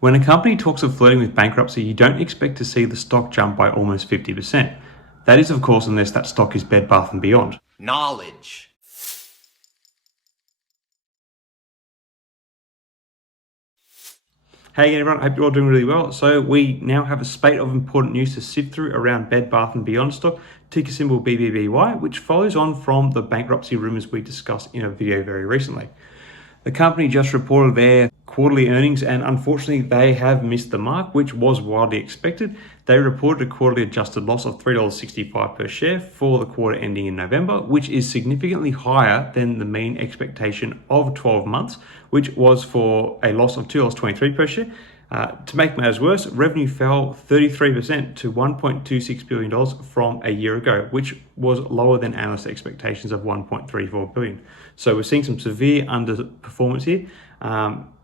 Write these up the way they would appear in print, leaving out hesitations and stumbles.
When a company talks of flirting with bankruptcy, you don't expect to see the stock jump by almost 50%. That is, of course, unless that stock is Bed Bath & Beyond. Knowledge. Hey everyone, I hope you're all doing really well. So we now have a spate of important news to sift through around Bed Bath & Beyond stock, ticker symbol BBBY, which follows on from the bankruptcy rumours we discussed in a video very recently. The company just reported their quarterly earnings and unfortunately they have missed the mark, which was widely expected. They reported a quarterly adjusted loss of $3.65 per share for the quarter ending in November, which is significantly higher than the mean expectation of 12 months, which was for a loss of $2.23 per share. To make matters worse, revenue fell 33% to $1.26 billion from a year ago, which was lower than analyst expectations of $1.34 billion. So we're seeing some severe underperformance here.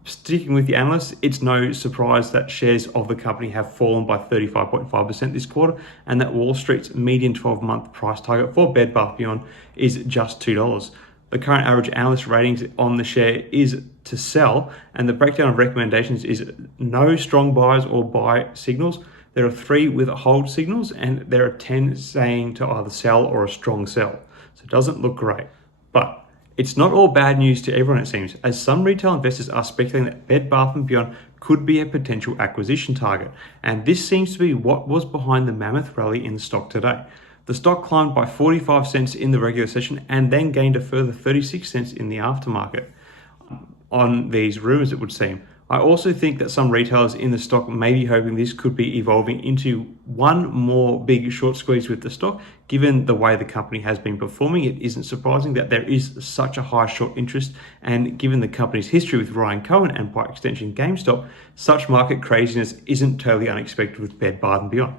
Sticking with the analysts, it's no surprise that shares of the company have fallen by 35.5% this quarter, and that Wall Street's median 12-month price target for Bed Bath & Beyond is just $2. The current average analyst ratings on the share is to sell, and the breakdown of recommendations is no strong buys or buy signals. There are 3 with hold signals, and there are 10 saying to either sell or a strong sell. So it doesn't look great. But it's not all bad news to everyone, it seems, as some retail investors are speculating that Bed Bath & Beyond could be a potential acquisition target. And this seems to be what was behind the mammoth rally in the stock today. The stock climbed by 45 cents in the regular session and then gained a further 36 cents in the aftermarket on these rumors, it would seem. I also think that some retailers in the stock may be hoping this could be evolving into one more big short squeeze with the stock. Given the way the company has been performing, it isn't surprising that there is such a high short interest, and given the company's history with Ryan Cohen and by extension GameStop, such market craziness isn't totally unexpected with Bed Bath & Beyond.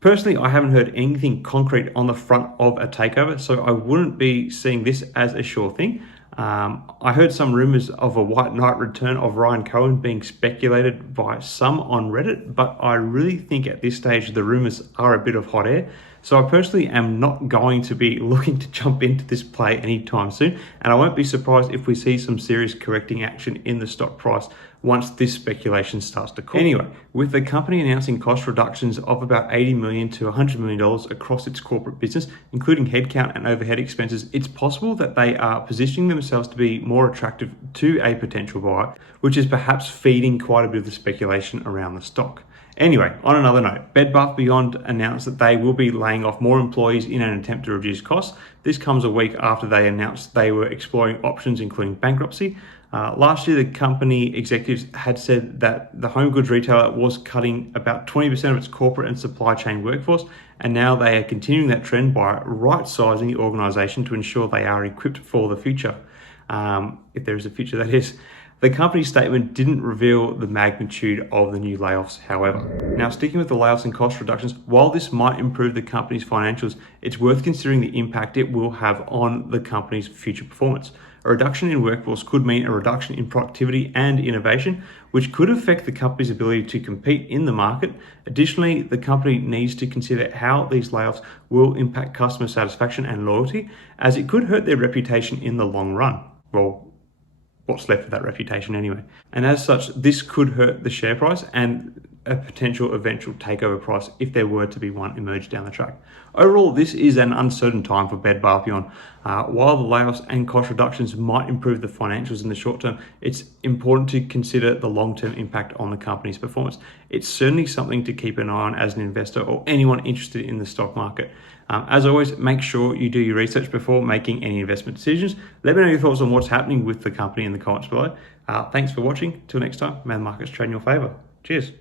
Personally, I haven't heard anything concrete on the front of a takeover, so I wouldn't be seeing this as a sure thing. I heard some rumors of a white knight return of Ryan Cohen being speculated by some on Reddit, but I really think at this stage the rumors are a bit of hot air. So I personally am not going to be looking to jump into this play anytime soon, and I won't be surprised if we see some serious correcting action in the stock price once this speculation starts to cool. Anyway, with the company announcing cost reductions of about $80 million to $100 million across its corporate business, including headcount and overhead expenses, it's possible that they are positioning themselves to be more attractive to a potential buyer, which is perhaps feeding quite a bit of the speculation around the stock. Anyway, on another note, Bed Bath & Beyond announced that they will be laying off more employees in an attempt to reduce costs. This comes a week after they announced they were exploring options including bankruptcy. Last year, the company executives had said that the home goods retailer was cutting about 20% of its corporate and supply chain workforce, and now they are continuing that trend by right-sizing the organization to ensure they are equipped for the future. If there is a future, that is. The company statement didn't reveal the magnitude of the new layoffs, however. Now, sticking with the layoffs and cost reductions, while this might improve the company's financials, it's worth considering the impact it will have on the company's future performance. A reduction in workforce could mean a reduction in productivity and innovation, which could affect the company's ability to compete in the market. Additionally, the company needs to consider how these layoffs will impact customer satisfaction and loyalty, as it could hurt their reputation in the long run. Well, what's left of that reputation anyway. And as such, this could hurt the share price and a potential eventual takeover price if there were to be one emerge down the track. Overall, this is an uncertain time for Bed Bath & Beyond. While the layoffs and cost reductions might improve the financials in the short term, it's important to consider the long-term impact on the company's performance. It's certainly something to keep an eye on as an investor or anyone interested in the stock market. As always, make sure you do your research before making any investment decisions. Let me know your thoughts on what's happening with the company in the comments below. Thanks for watching. Till next time, may the markets trade in your favor. Cheers.